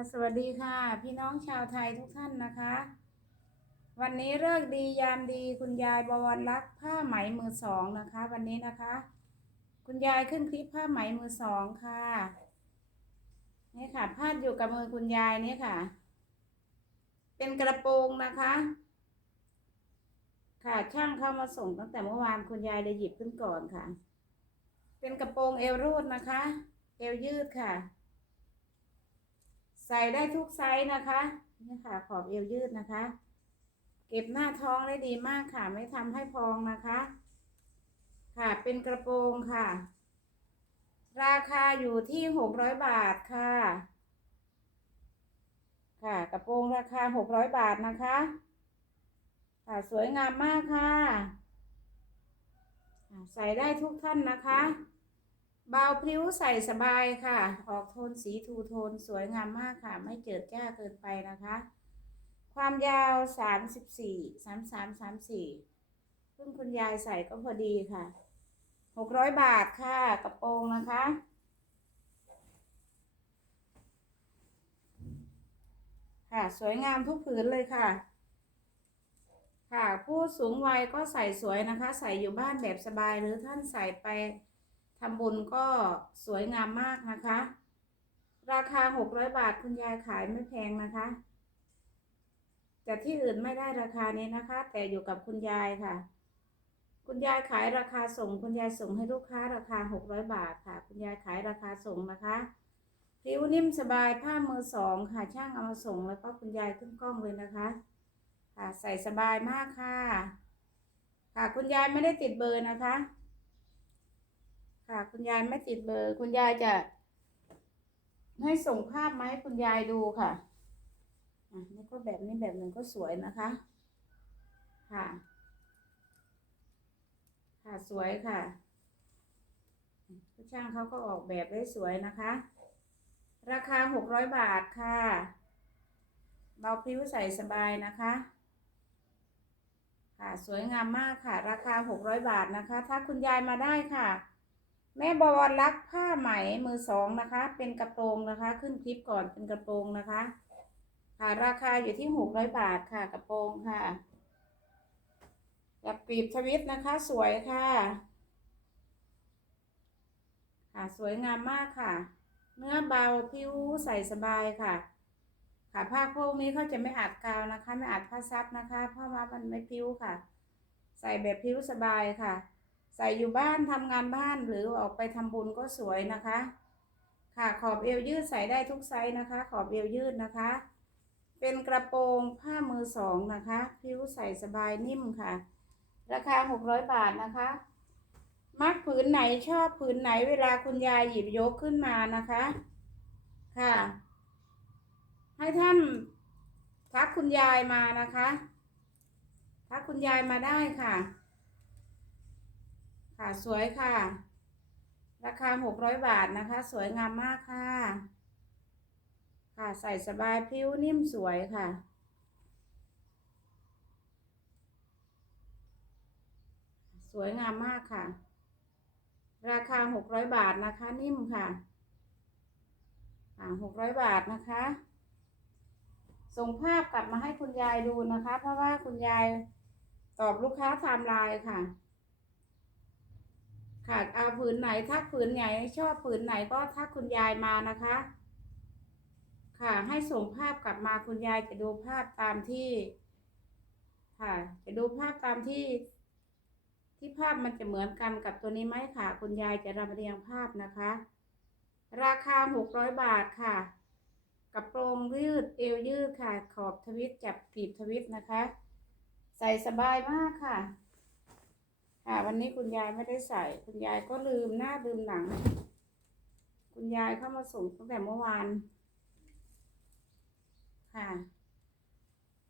ค่ะสวัสดีค่ะ พี่น้องชาวไทยทุกท่านนะคะ วันนี้เลิกดียามดีคุณยายบวรรักผ้าไหมมือสองนะคะ วันนี้นะคะ คุณยายขึ้นคลิปผ้าไหมมือสองค่ะนี่ค่ะพาดอยู่กับมือคุณยายนี่ค่ะ เป็นกระโปรงนะคะ ค่ะช่างเข้ามาส่งตั้งแต่เมื่อวานคุณยายเลยหยิบขึ้นก่อนค่ะ เป็นกระโปรงเอวรูดนะคะ เอวยืดค่ะ ใส่ได้ทุกไซส์นะคะนี่ค่ะ ขอบเอวยืดนะคะ เก็บหน้าท้องได้ดีมากค่ะ ไม่ทำให้พองนะคะ ค่ะเป็นกระโปรงค่ะ ราคาอยู่ที่หกร้อยบาทค่ะ ค่ะ กระโปรงราคาหกร้อยบาทนะคะ ค่ะสวยงามมากค่ะ ใส่ได้ทุกท่านนะคะ เบาพริ้วใส่สบายค่ะ ออกโทนสีทูโทนสวยงามมากค่ะ ไม่เจิดจ้าเกินไปนะคะ ความยาวสามสิบสี่สามสามสามสี่เพิ่งคุณยายใส่ก็พอดีค่ะหกร้อยบาทค่ะกระโปรงนะคะค่ะสวยงามทุกผืนเลยค่ะ ค่ะ ผู้สูงวัยก็ใส่สวยนะคะ ใส่อยู่บ้านแบบสบายหรือท่านใส่ไป ทำบุญก็สวยงามมากนะคะ ราคาหกร้อยบาทคุณยายขายไม่แพงนะคะแต่ที่อื่นไม่ได้ราคานี้นะคะ แต่อยู่กับคุณยายค่ะ คุณยายขายราคาส่ง คุณยายส่งให้ลูกค้าราคาหกร้อยบาทค่ะ คุณยายขายราคาส่งนะคะผิวนิ่มสบายผ้ามือสองค่ะช่างเอามาส่งแล้วก็คุณยายขึ้นกล้องเลยนะคะค่ะใส่สบายมากค่ะ ค่ะคุณยายไม่ได้ติดเบอร์นะคะ ค่ะ คุณยายไม่ติดเบอร์ คุณยายจะให้ส่งภาพมาให้คุณยายดูค่ะอะนี่ก็แบบนี้แบบหนึ่งก็สวยนะคะ ค่ะ ค่ะสวยค่ะผู้ช่างเขาก็ออกแบบได้สวยนะคะ ราคาหกร้อยบาทค่ะ เบาพริ้วใส่สบายนะคะ ค่ะสวยงามมากค่ะ ราคาหกร้อยบาทนะคะ ถ้าคุณยายมาได้ค่ะ แม่บวรรักผ้าไหมมือสองนะคะ เป็นกระโปรงนะคะ ขึ้นคลิปก่อนเป็นกระโปรงนะคะค่ะราคาอยู่ที่หกร้อยบาทค่ะกระโปรงค่ะแบบกรีบทวิตนะคะ สวยค่ะ ค่ะสวยงามมากค่ะ เนื้อเบาผิวใส่สบายค่ะ ค่ะผ้าพวกนี้เขาจะไม่อัดกาวนะคะ ไม่อัดผ้าซับนะคะ เพราะว่ามันไม่ผิวค่ะ ใส่แบบผิวสบายค่ะ ใส่อยู่บ้านทำงานบ้านหรือออกไปทำบุญก็สวยนะคะ ค่ะขอบเอวยืดใส่ได้ทุกไซส์นะคะ ขอบเอวยืดนะคะ เป็นกระโปรงผ้ามือสองนะคะผิวใส่สบายนิ่มค่ะ ราคาหกร้อยบาทนะคะมักผืนไหนชอบผืนไหนเวลาคุณยายหยิบยกขึ้นมานะคะ ค่ะ ให้ท่านทักคุณยายมานะคะ ทักคุณยายมาได้ค่ะ ค่ะสวยค่ะ ราคาหกร้อยบาทนะคะ สวยงามมากค่ะ ค่ะใส่สบายผิวนิ่มสวยค่ะสวยงามมากค่ะ ราคาหกร้อยบาทนะคะ นิ่มค่ะหกร้อยบาทนะคะ ส่งภาพกลับมาให้คุณยายดูนะคะ เพราะว่าคุณยายตอบลูกค้าไทม์ไลน์ค่ะ ค่ะเอาผืนไหนถ้าผืนไหนชอบผืนไหนก็ถ้าคุณยายมานะคะ ค่ะให้ส่งภาพกลับมาคุณยายจะดูภาพตามที่ ค่ะ จะดูภาพตามที่ ที่ภาพมันจะเหมือนกันกับตัวนี้ไหมค่ะ คุณยายจะรำเรียงภาพนะคะ ราคาหกร้อยบาทค่ะกระโปรงยืดเอวยืดค่ะ ขอบทวิตจับกลีบทวิตนะคะ ใส่สบายมากค่ะ ค่ะ วันนี้คุณยายไม่ได้ใส่ คุณยายก็ลืมหน้าลืมหนัง คุณยายเข้ามาส่งตั้งแต่เมื่อวาน ค่ะ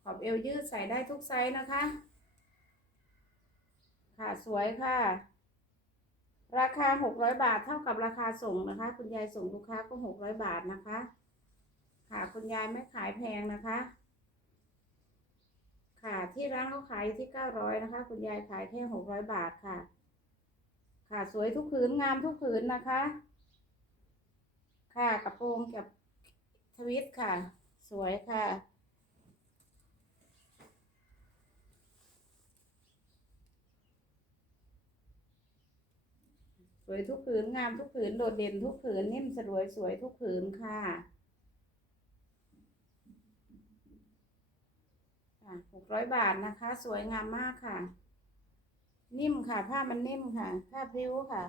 ขอบเอวยืดใส่ได้ทุกไซส์นะคะ ค่ะสวยค่ะ ราคาหกร้อยบาทเท่ากับราคาส่งนะคะ คุณยายส่งลูกค้าก็หกร้อยบาทนะคะ ค่ะ คุณยายไม่ขายแพงนะคะ ค่ะ ที่ร้านเขาขายที่เก้าร้อยนะคะ คุณยายขายแค่หกร้อยบาทค่ะ ค่ะสวยทุกผืนงามทุกผืนนะคะ ค่ะกระโปรงกับทวิตค่ะ สวยค่ะสวยทุกผืนงามทุกผืนโดดเด่นทุกผืนนิ่มสลวยสวยทุกผืนค่ะ หกร้อยบาทนะคะ สวยงามมากค่ะ นิ่มค่ะ ผ้ามันนิ่มค่ะ ผ้าพริ้วค่ะ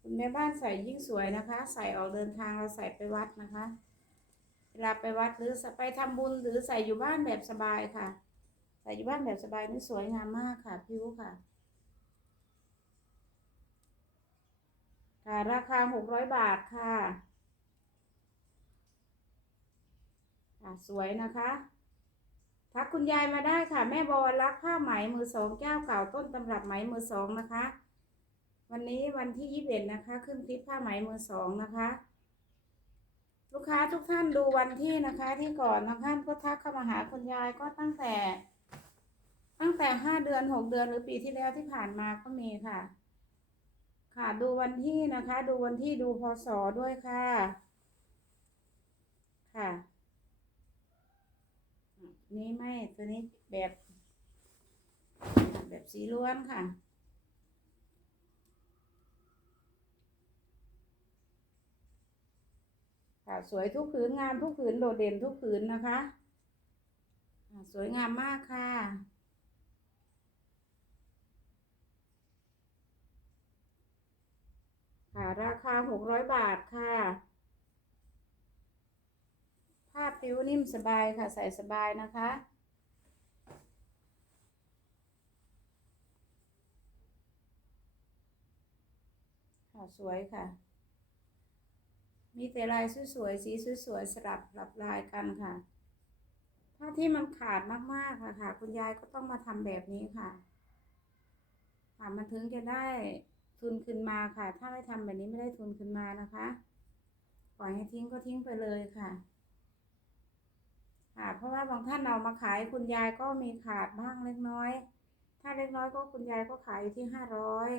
คุณแม่บ้านใส่ยิ่งสวยนะคะ ใส่ออกเดินทางเราใส่ไปวัดนะคะ เวลาไปวัดหรือไปทำบุญหรือใส่อยู่บ้านแบบสบายค่ะ ใส่อยู่บ้านแบบสบายนี่สวยงามมากค่ะ พริ้วค่ะค่ะราคาหกร้อยบาทค่ะ ค่ะสวยนะคะทักคุณยายมาได้ค่ะ แม่บวรรักผ้าไหมมือสองแก้วเก่าต้นตำรับไหมมือสองนะคะ วันนี้วันที่ยี่สิบเอ็ดนะคะ ขึ้นคลิปผ้าไหมมือสองนะคะ ลูกค้าทุกท่านดูวันที่นะคะที่ก่อนบางท่านก็ทักเข้ามาหาคุณยายก็ตั้งแต่ ตั้งแต่ห้าเดือนหกเดือนหรือปีที่แล้วที่ผ่านมาก็มีค่ะ ค่ะดูวันที่นะคะ ดูวันที่ดูพศด้วยค่ะ ค่ะ นี่ไม่ตัวนี้แบบแบบสีล้วนค่ะ ค่ะสวยทุกผืนงามทุกผืนโดดเด่นทุกผืนนะคะสวยงามมากค่ะค่ะราคาหกร้อยบาทค่ะ ผ้าปิ้วนิ่มสบายค่ะ ใส่สบายนะคะ ค่ะสวยค่ะ มีแต่ลายสวยๆสีสวยๆสลับหลับลายกันค่ะ ถ้าที่มันขาดมากๆค่ะค่ะ คุณยายก็ต้องมาทำแบบนี้ค่ะค่ะมันถึงจะได้ทุนขึ้นมาค่ะ ถ้าไม่ทำแบบนี้ไม่ได้ทุนขึ้นมานะคะ ปล่อยให้ทิ้งก็ทิ้งไปเลยค่ะ ค่ะเพราะว่าบางท่านเอามาขายคุณยายก็มีขาดบ้างเล็กน้อย ถ้าเล็กน้อยก็คุณยายก็ขายอยู่ที่ห้าร้อย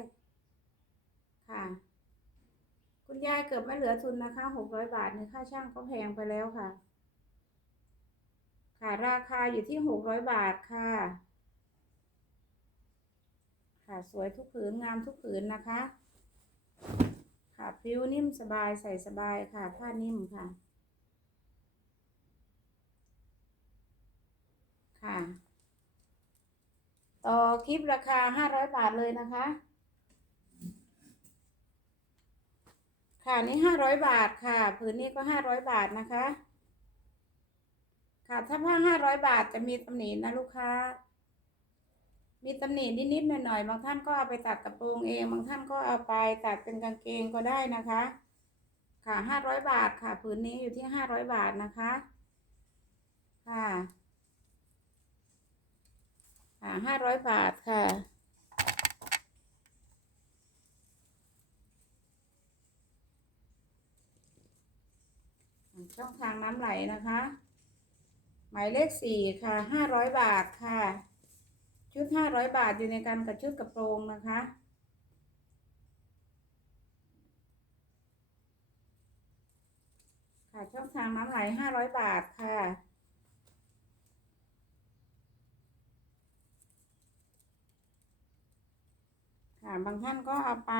ค่ะ คุณยายเกือบไม่เหลือทุนนะคะหกร้อยบาทในค่าช่างก็แพงไปแล้วค่ะ ค่ะราคาอยู่ที่หกร้อยบาทค่ะ ค่ะสวยทุกผืนงามทุกผืนนะคะ ค่ะผิวนิ่มสบายใส่สบายค่ะผ้านิ่มค่ะ ค่ะ ต่อคลิปราคาห้าร้อยบาทเลยนะคะ ค่ะนี่ห้าร้อยบาทค่ะผืนนี้ก็ห้าร้อยบาทนะคะ ค่ะถ้าผ้าห้าร้อยบาทจะมีตำหนินะลูกค้า มีตำหนินิดๆหน่อยๆบางท่านก็เอาไปตัดกระโปรงเองบางท่านก็เอาไปตัดเป็นกางเกงก็ได้นะคะค่ะห้าร้อยบาทค่ะผืนนี้อยู่ที่ห้าร้อยบาทนะคะ ค่ะ ค่ะห้าร้อยบาทค่ะ ช่องทางน้ำไหลนะคะ หมายเลขสี่ค่ะห้าร้อยบาทค่ะ ชุดห้าร้อยบาทอยู่ในกันกับชุดกระโปรงนะคะค่ะช่องทางน้ำไหลห้าร้อยบาทค่ะ ค่ะบางท่านก็เอาไป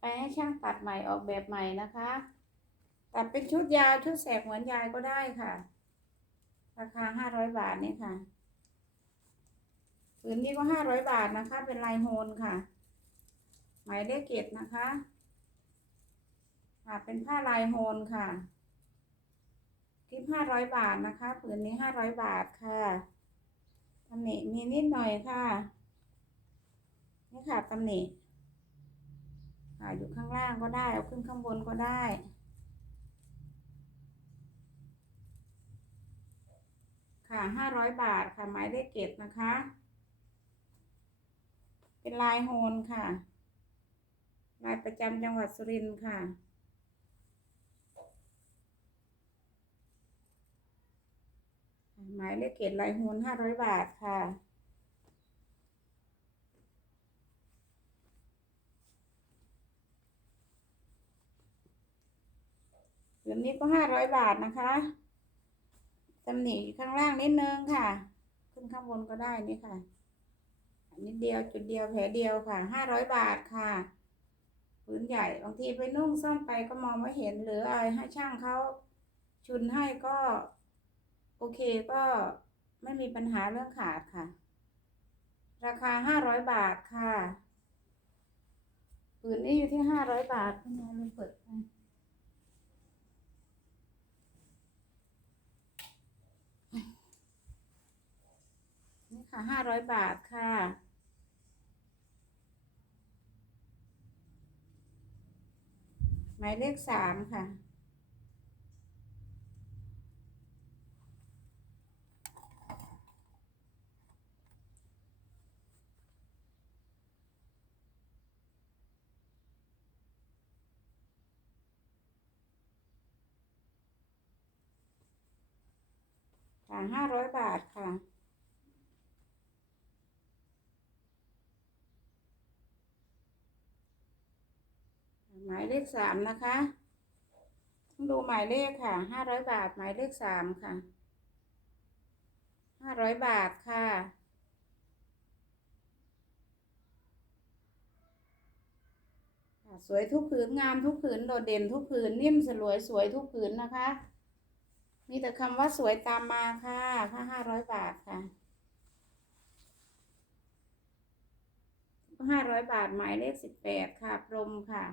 ไปให้ช่างตัดใหม่ออกแบบใหม่นะคะ ตัดเป็นชุดยาวชุดแสกเหมือนยายก็ได้ค่ะ ราคาห้าร้อยบาทนี่ค่ะผืนนี้ก็ห้าร้อยบาทนะคะ เป็นลายโฮนค่ะ หมายเลขเกตนะคะค่ะเป็นผ้าลายโฮนค่ะคลิปห้าร้อยบาทนะคะผืนนี้ห้าร้อยบาทค่ะตำหนิมีนิดหน่อยค่ะ นี่ค่ะตำหนิค่ะอยู่ข้างล่างก็ได้ เอาขึ้นข้างบนก็ได้ค่ะห้าร้อยบาทค่ะหมายเลขเกตนะคะ เป็นลายโฮนค่ะ ลายประจำจังหวัดสุรินทร์ค่ะหมายเลขเกตลายโฮนห้าร้อยบาทค่ะ ผืนนี้ก็ห้าร้อยบาทนะคะตำหนิข้างล่างนิดนึงค่ะขึ้นข้างบนก็ได้นี่ค่ะอันนิดเดียวจุดเดียวแผลเดียวค่ะห้าร้อยบาทค่ะผืนใหญ่บางทีไปนุ่งซ่อมไปก็มองไม่เห็นหรืออะไรให้ช่างเขาชุนให้ก็ โอเคก็ไม่มีปัญหาเรื่องขาดค่ะ ราคาห้าร้อยบาทค่ะผืนนี้อยู่ที่ห้าร้อยบาทคุณยายลืมเปิดให้ ค่ะห้าร้อยบาทค่ะหมายเลขสามค่ะ ค่ะห้าร้อยบาทค่ะายเลขสามนะคะต้องดูหมายเลขค่ะห้าร้อยบาทหมายเลขสามค่ะห้าร้อยบาทค่ะสวยทุกผืนงามทุกผืนโดดเด่นทุกผืนนิ่มสลวยสวยทุกผืนนะคะ มีแต่คำว่าสวยตามมาค่ะค่าห้าร้อยบาทค่ะห้าร้อยบาทหมายเลขสิบแปดค่ะ พรมค่ะ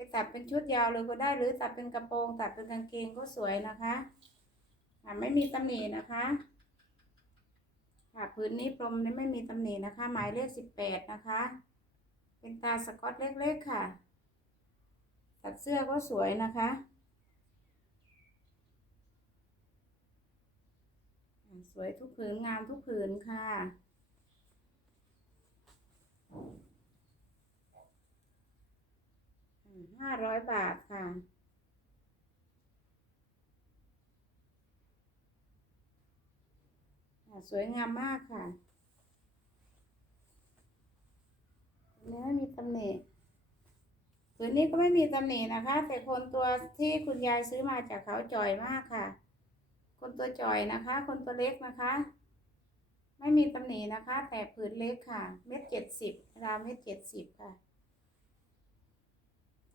ไปตัดเป็นชุดยาวเลยก็ได้หรือตัดเป็นกระโปรง ตัดเป็นกางเกงก็สวยนะคะะไม่มีตำหนินะคะค่ะพื้นนี้พรมนี้ไม่มีตำหนินะคะ หมายเลขสิบแปดนะคะ เป็นตาสกอตเล็กๆค่ะ ตัดเสื้อก็สวยนะคะสวยทุกผืนงามทุกผืนค่ะ ห้าร้อยบาทค่ะ สวยงามมากค่ะเนื้อมีตำหนิผืนนี้ก็ไม่มีตำหนินะคะ แต่คนตัวที่คุณยายซื้อมาจากเขาจ่อยมากค่ะ คนตัวจ่อยนะคะ คนตัวเล็กนะคะ ไม่มีตำหนินะคะ แต่ผืนเล็กค่ะ เม็ดเจ็ดสิบราวเม็ดเจ็ดสิบค่ะ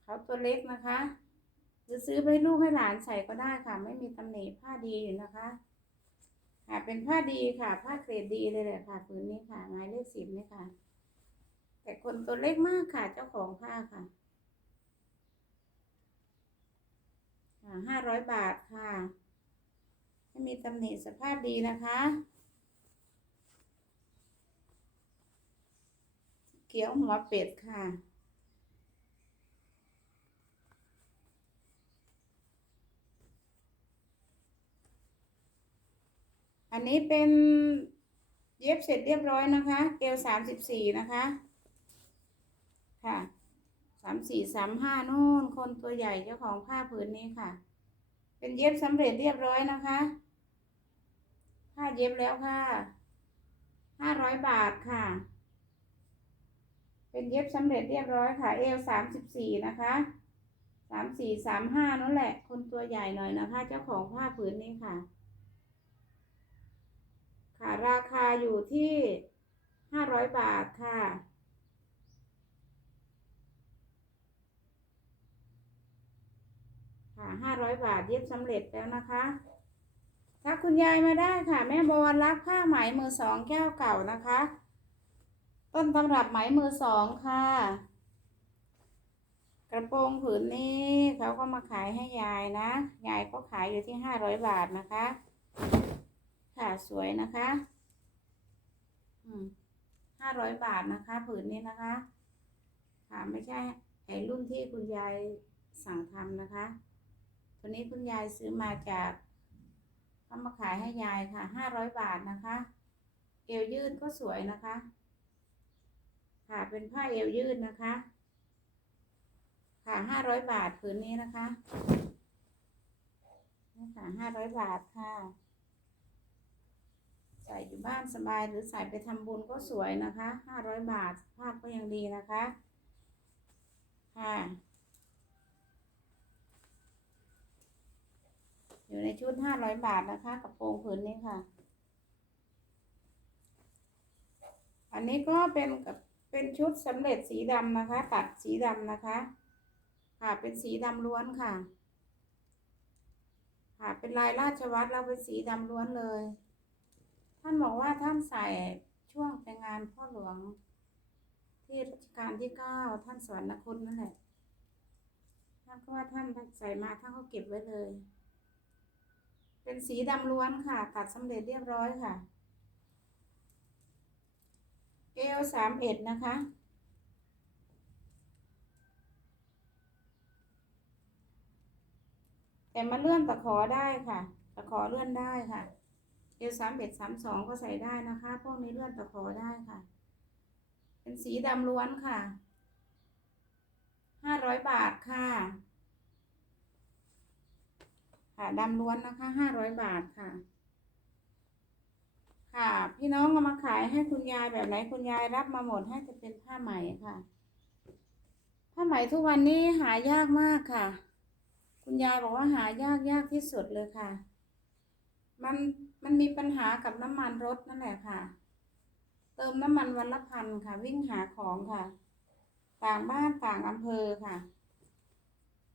เขาตัวเล็กนะคะหรือซื้อไปให้ลูกให้หลานใส่ก็ได้ค่ะ ไม่มีตำหนิผ้าดีอยู่นะคะค่ะเป็นผ้าดีค่ะ ผ้าเกรดดีเลยแหละค่ะผืนนี้ค่ะหมายเลขสิบนี่ค่ะ แต่คนตัวเล็กมากค่ะเจ้าของผ้าค่ะห้าร้อยบาทค่ะไม่มีตำหนิสภาพดีนะคะเขียวหัวเป็ดค่ะ อันนี้เป็นเย็บเสร็จเรียบร้อยนะคะเกลสามสิบสี่นะคะ ค่ะสามสี่สามห้านู่นคนตัวใหญ่เจ้าของผ้าผืนนี้ค่ะ เป็นเย็บสำเร็จเรียบร้อยนะคะผ้าเย็บแล้วค่ะห้าร้อยบาทค่ะ เป็นเย็บสำเร็จเรียบร้อยค่ะ เอลสามสิบสี่นะคะสามสี่สามห้านั่นแหละ คนตัวใหญ่หน่อยนะคะ เจ้าของผ้าผืนนี้ค่ะ ค่ะ ราคาอยู่ที่ห้าร้อยบาทค่ะ ค่ะห้าร้อยบาทเย็บสำเร็จแล้วนะคะถ้าคุณยายมาได้ค่ะ แม่บวรรักผ้าไหมมือสองแก้วเก่านะคะ ต้นตำรับไหมมือสองค่ะ กระโปรงผืนนี้เขาก็มาขายให้ยายนะ ยายก็ขายอยู่ที่ห้าร้อยบาทนะคะ ค่ะสวยนะคะห้าร้อยบาทนะคะ ผืนนี้นะคะ ค่ะไม่ใช่ไอรุ่นที่คุณยายสั่งทำนะคะตัวนี้คุณยายซื้อมาจากเขามาขายให้ยายค่ะห้าร้อยบาทนะคะ เอวยืดก็สวยนะคะ ค่ะเป็นผ้าเอวยืดนะคะ ค่ะห้าร้อยบาทผืนนี้นะคะนี่ค่ะห้าร้อยบาทค่ะ ใส่อยู่บ้านสบายหรือใส่ไปทำบุญก็สวยนะคะห้าร้อยบาทภาพก็ยังดีนะคะค่ะอยู่ในชุดห้าร้อยบาทนะคะกระโปรงผืนนี้ค่ะ อันนี้ก็เป็นกับเป็นชุดสำเร็จสีดำนะคะ ตัดสีดำนะคะ ค่ะเป็นสีดำล้วนค่ะ ค่ะเป็นลายราชวัตรเราเป็นสีดำล้วนเลย ท่านบอกว่าท่านใส่ช่วงไปงานพ่อหลวง ที่รัชกาลที่เก้าท่านสวรรคตนั่นแหละท่านก็ว่าท่านใส่มาท่านก็เก็บไว้เลย เป็นสีดำล้วนค่ะ ตัดสำเร็จเรียบร้อยค่ะเอลสามเอ็ดนะคะแต่มาเลื่อนตะขอได้ค่ะ ตะขอเลื่อนได้ค่ะ เอลสามเอ็ดสามสองก็ใส่ได้นะคะ พวกนี้เลื่อนตะขอได้ค่ะ เป็นสีดำล้วนค่ะ ห้าร้อยบาทค่ะ ค่ะดำล้วนนะคะห้าร้อยบาทค่ะ ค่ะ พี่น้องเอามาขายให้คุณยายแบบไหนคุณยายรับมาหมดให้จะเป็นผ้าไหมค่ะ ผ้าไหมทุกวันนี้หายากมากค่ะ คุณยายบอกว่าหายากยากที่สุดเลยค่ะ มัน มันมีปัญหากับน้ำมันรถนั่นแหละค่ะ เติมน้ำมันวันละพันค่ะ วิ่งหาของค่ะ ต่างบ้านต่างอำเภอค่ะ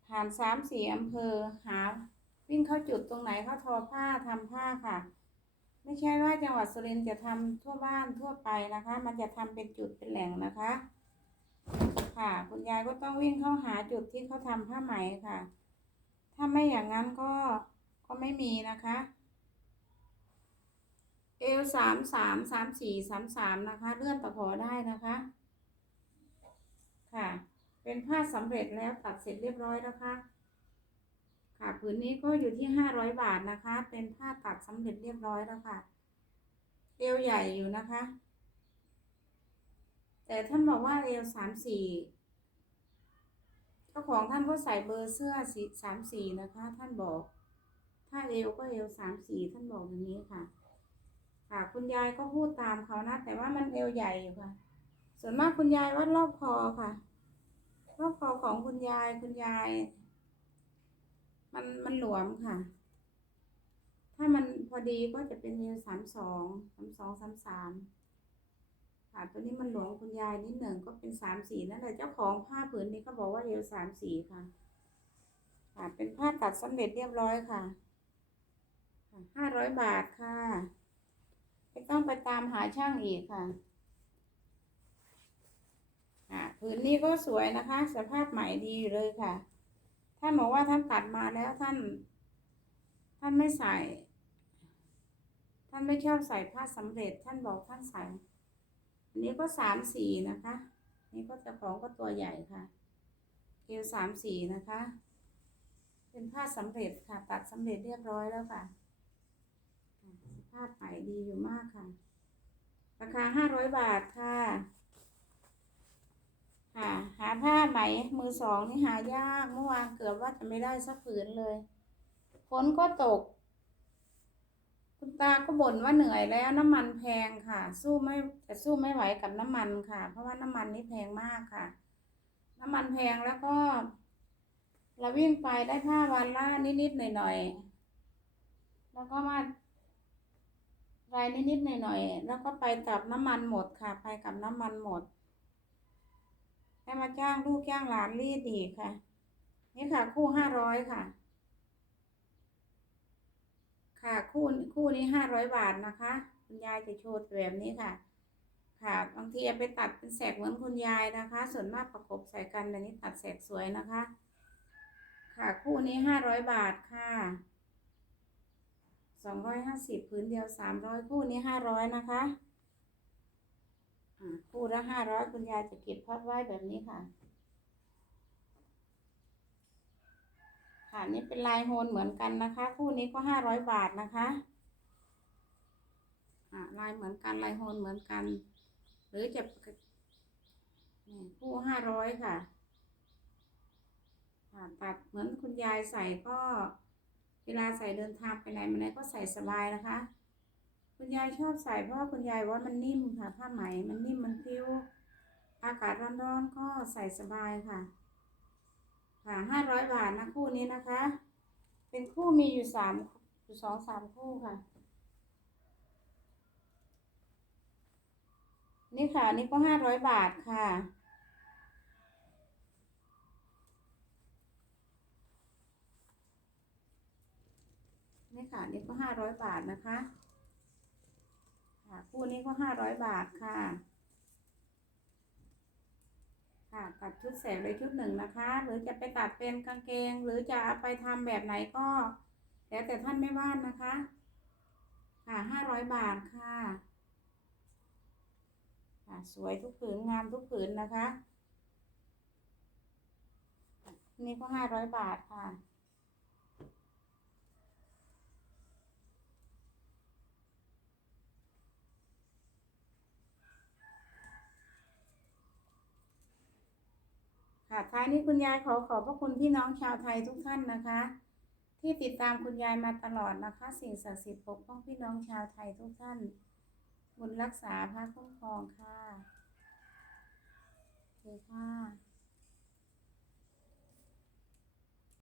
ผ่านสามสี่อำเภอหา วิ่งเข้าจุดตรงไหนเขาทอผ้าทำผ้าค่ะ ไม่ใช่ว่าจังหวัดสุรินทร์จะทำทั่วบ้านทั่วไปนะคะ มันจะทำเป็นจุดเป็นแหล่งนะคะ ค่ะ คุณยายก็ต้องวิ่งเข้าหาจุดที่เขาทำผ้าไหมค่ะ ถ้าไม่อย่างนั้นก็ก็ไม่มีนะคะ เอลสามสามสามสี่สามสามนะคะ เลื่อนตะขอได้นะคะ ค่ะ เป็นผ้าสำเร็จแล้วตัดเสร็จเรียบร้อยแล้วค่ะค่ะผืนนี้ก็อยู่ที่ห้าร้อยบาทนะคะ เป็นผ้าตัดสำเร็จเรียบร้อยแล้วค่ะ เอวใหญ่อยู่นะคะ แต่ท่านบอกว่าเอวสามสี่เจ้าของท่านก็ใส่เบอร์เสื้อสีสามสี่นะคะ ท่านบอก ถ้าเอวก็เอวสามสี่ท่านบอกอย่างนี้ค่ะ ค่ะ คุณยายก็พูดตามเขานะ แต่ว่ามันเอวใหญ่อยู่ค่ะ ส่วนมากคุณยายวัดรอบคอค่ะ รอบคอของคุณยายคุณยาย มันมันหลวมค่ะ ถ้ามันพอดีก็จะเป็นเอวสามสองสามสองสามสามค่ะ ตัวนี้มันหลวมคุณยายนิดหนึ่งก็เป็นสามสี่นั่นแหละเจ้าของผ้าผืนนี้เขาบอกว่าเอวสามสี่ค่ะ ค่ะ เป็นผ้าตัดสำเร็จเรียบร้อยค่ะห้าร้อยบาทค่ะ ไม่ต้องไปตามหาช่างอีกค่ะอ่าผืนนี้ก็สวยนะคะ สภาพใหม่ดีอยู่เลยค่ะ ท่านบอกว่าท่านตัดมาแล้วท่าน ท่านไม่ใส่ ท่านไม่ชอบใส่ผ้าสำเร็จ ท่านบอกท่านใส่ อันนี้ก็สามสีนะคะ นี่ก็เจะของก็ตัวใหญ่ค่ะเอวสามสีนะคะ เป็นผ้าสำเร็จค่ะ ตัดสำเร็จเรียบร้อยแล้วค่ะ สภาพใหม่ดีอยู่มากค่ะ ราคาห้าร้อยบาทค่ะค่ะหาผ้าไหมมือสองนี่หายากเมื่อวานเกือบว่าจะไม่ได้สักผืนเลยฝนก็ตก คุณตาก็บ่นว่าเหนื่อยแล้วน้ำมันแพงค่ะ สู้ไม่แต่สู้ไม่ไหวกับน้ำมันค่ะ เพราะว่าน้ำมันนี่แพงมากค่ะ น้ำมันแพงแล้วก็เราวิ่งไปได้ผ้าวันละนิดๆหน่อยๆ แล้วก็มา รายนิดๆหน่อยๆแล้วก็ไปกับน้ำมันหมดค่ะ ไปกับน้ำมันหมดให้มาจ้างลูกจ้างหลานรีดอีกค่ะ นี่ค่ะ คู่ห้าร้อยค่ะ ค่ะคู่คู่นี้ห้าร้อยบาทนะคะคุณยายจะโชว์แบบนี้ค่ะ ค่ะบางทีเอาไปตัดเป็นแสกเหมือนคุณยายนะคะ ส่วนมากประกบใส่กันแต่นี้ตัดแสกสวยนะคะ ค่ะคู่นี้ห้าร้อยบาทค่ะ สองร้อยห้าสิบพื้นเดียวสามร้อยคู่นี้ห้าร้อยนะคะคู่ละห้าร้อยคุณยายจะเก็บพับไว้แบบนี้ค่ะ ค่ะนี่เป็นลายโฮนเหมือนกันนะคะ คู่นี้ก็ห้าร้อยบาทนะคะอ่าลายเหมือนกันลายโฮนเหมือนกัน หรือจะคู่ห้าร้อยค่ะตัดเหมือนคุณยายใส่ก็ เวลาใส่เดินทางไปไหนมาไหนก็ใส่สบายนะคะ คุณยายชอบใส่เพราะคุณยายว่ามันนิ่มค่ะ ผ้าไหมมันนิ่มมันพิ้วอากาศร้อนๆก็ใส่สบายค่ะ ค่ะห้าร้อยบาทนะคู่นี้นะคะ เป็นคู่มีอยู่สามอยู่สองสามคู่ค่ะ นี่ค่ะนี่ก็ห้าร้อยบาทค่ะ ค่ะ นี่ก็ห้าร้อยบาทนะคะค่ะคู่นี้ก็ห้าร้อยบาทค่ะ ค่ะตัดชุดแสกเลยชุดหนึ่งนะคะ หรือจะไปตัดเป็นกางเกง หรือจะเอาไปทำแบบไหนก็ แล้วแต่ท่านไม่ว่านนะคะ ค่ะห้าร้อยบาทค่ะค่ะสวยทุกผืนงามทุกผืนนะคะ นี่ก็ห้าร้อยบาทค่ะ ค่ะท้ายนี้คุณยายขอขอบพระคุณพี่น้องชาวไทยทุกท่านนะคะ ที่ติดตามคุณยายมาตลอดนะคะ สิ่งศักดิ์สิทธิ์ปกป้องพี่น้องชาวไทยทุกท่านบุญรักษาพระคุ้มครองค่ะโอเคค่ะ